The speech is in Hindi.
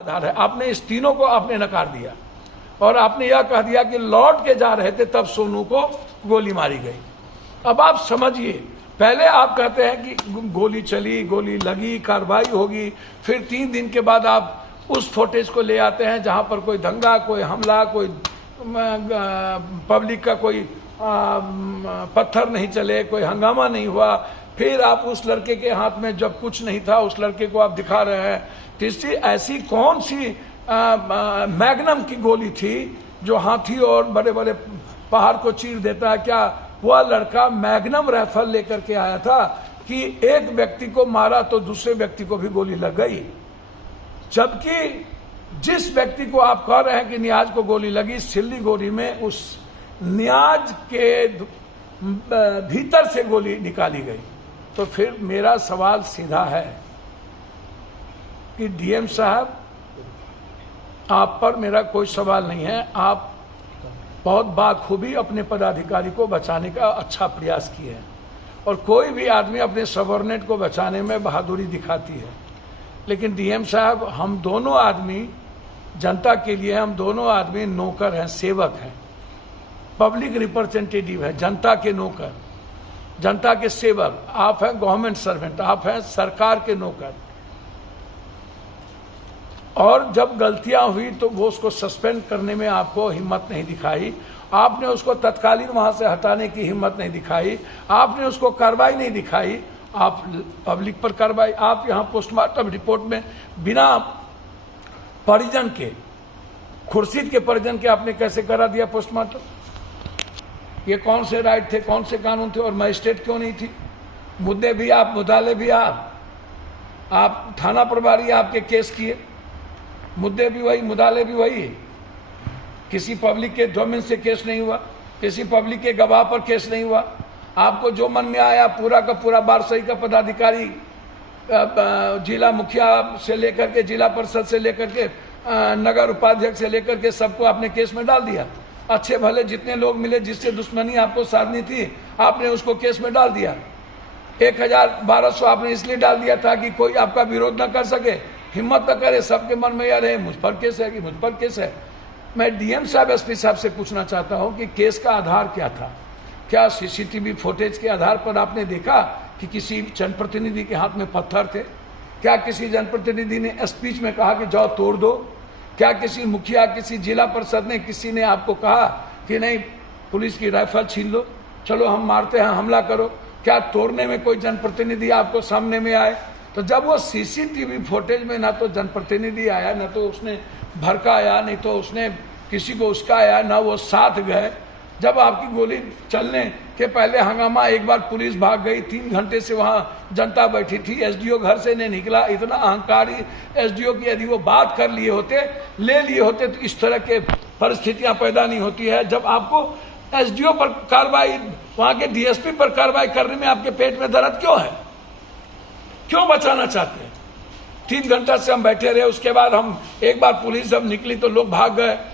आधार है। आपने इस तीनों को आपने नकार दिया और आपने यह कह दिया कि लौट के जा रहे थे तब सोनू को गोली मारी गई। अब आप समझिए, पहले आप कहते हैं कि गोली चली, गोली लगी, कार्रवाई होगी, फिर 3 दिन के बाद आप उस फुटेज को ले आते हैं जहां पर कोई दंगा, कोई हमला, कोई पब्लिक का कोई पत्थर नहीं चले, कोई हंगामा नहीं हुआ। फिर आप उस लड़के के हाथ में जब कुछ नहीं था उस लड़के को आप दिखा रहे हैं। तीसरी ऐसी कौन सी मैग्नम की गोली थी जो हाथी और बड़े बड़े पहाड़ को चीर देता है? क्या वह लड़का मैग्नम राइफल लेकर के आया था कि एक व्यक्ति को मारा तो दूसरे व्यक्ति को भी गोली लग गई? जबकि जिस व्यक्ति को आप कह रहे हैं कि नियाज को गोली लगी, सिल्लीगुड़ी में उस नियाज के भीतर से गोली निकाली गई। तो फिर मेरा सवाल सीधा है कि डीएम साहब, आप पर मेरा कोई सवाल नहीं है, आप बहुत बाखूबी अपने पदाधिकारी को बचाने का अच्छा प्रयास किए हैं और कोई भी आदमी अपने सबऑर्डिनेट को बचाने में बहादुरी दिखाती है। लेकिन डीएम साहब, हम दोनों आदमी जनता के लिए, हम दोनों आदमी नौकर हैं, सेवक हैं, पब्लिक रिप्रेजेंटेटिव है, जनता के नौकर, जनता के सेवक। आप हैं गवर्नमेंट सर्वेंट, आप हैं सरकार के नौकर। और जब गलतियां हुई तो वो उसको सस्पेंड करने में आपको हिम्मत नहीं दिखाई, आपने उसको तत्कालीन वहां से हटाने की हिम्मत नहीं दिखाई, आपने उसको कार्रवाई नहीं दिखाई, आप पब्लिक पर कार्रवाई। आप यहाँ पोस्टमार्टम रिपोर्ट में बिना परिजन के, खुर्शीद के परिजन के आपने कैसे करा दिया पोस्टमार्टम? ये कौन से राइट थे, कौन से कानून थे? और मजिस्ट्रेट क्यों नहीं थी? मुद्दे भी आप, मुद्दाले भी आप थाना प्रभारी आपके केस किए, मुद्दे भी वही, मुद्दाले भी वही। किसी पब्लिक के डोमेन से केस नहीं हुआ, किसी पब्लिक के गवाह पर केस नहीं हुआ। आपको जो मन में आया पूरा का पूरा बारसई का पदाधिकारी, जिला मुखिया से लेकर के जिला परिषद से लेकर के नगर उपाध्यक्ष से लेकर के सबको आपने केस में डाल दिया। अच्छे भले जितने लोग मिले, जिससे दुश्मनी आपको साधनी थी, आपने उसको केस में डाल दिया। 1200 आपने इसलिए डाल दिया था कि कोई आपका विरोध न कर सके, हिम्मत न करे, सबके मन में यह रहे मुझ पर केस है कि मुझ पर केस है। मैं डीएम साहब, एसपी साहब से पूछना चाहता हूं कि केस का आधार क्या था? क्या सीसीटीवी फुटेज के आधार पर आपने देखा कि किसी जनप्रतिनिधि के हाथ में पत्थर थे? क्या किसी जनप्रतिनिधि ने स्पीच में कहा कि जाओ तोड़ दो? क्या किसी मुखिया, किसी जिला परिषद ने, किसी ने आपको कहा कि नहीं पुलिस की राइफल छीन लो, चलो हम मारते हैं, हमला करो? क्या तोड़ने में कोई जनप्रतिनिधि आपको सामने में आए? तो जब वो सीसीटीवी फुटेज में ना तो जनप्रतिनिधि आया, ना तो उसने भड़काया, नहीं तो उसने किसी को उसकाया, ना वो साथ गए। जब आपकी गोली चलने के पहले हंगामा, एक बार पुलिस भाग गई, 3 घंटे से वहाँ जनता बैठी थी, एसडीओ घर से नहीं निकला। इतना अहंकारी एसडीओ की यदि वो बात कर लिए होते, ले लिए होते, तो इस तरह के परिस्थितियां पैदा नहीं होती है। जब आपको एसडीओ पर कार्रवाई, वहाँ के डीएसपी पर कार्रवाई करने में आपके पेट में दर्द क्यों है? क्यों बचाना चाहते हैं? 3 घंटा से हम बैठे रहे, उसके बाद हम एक बार पुलिस जब निकली तो लोग भाग गए।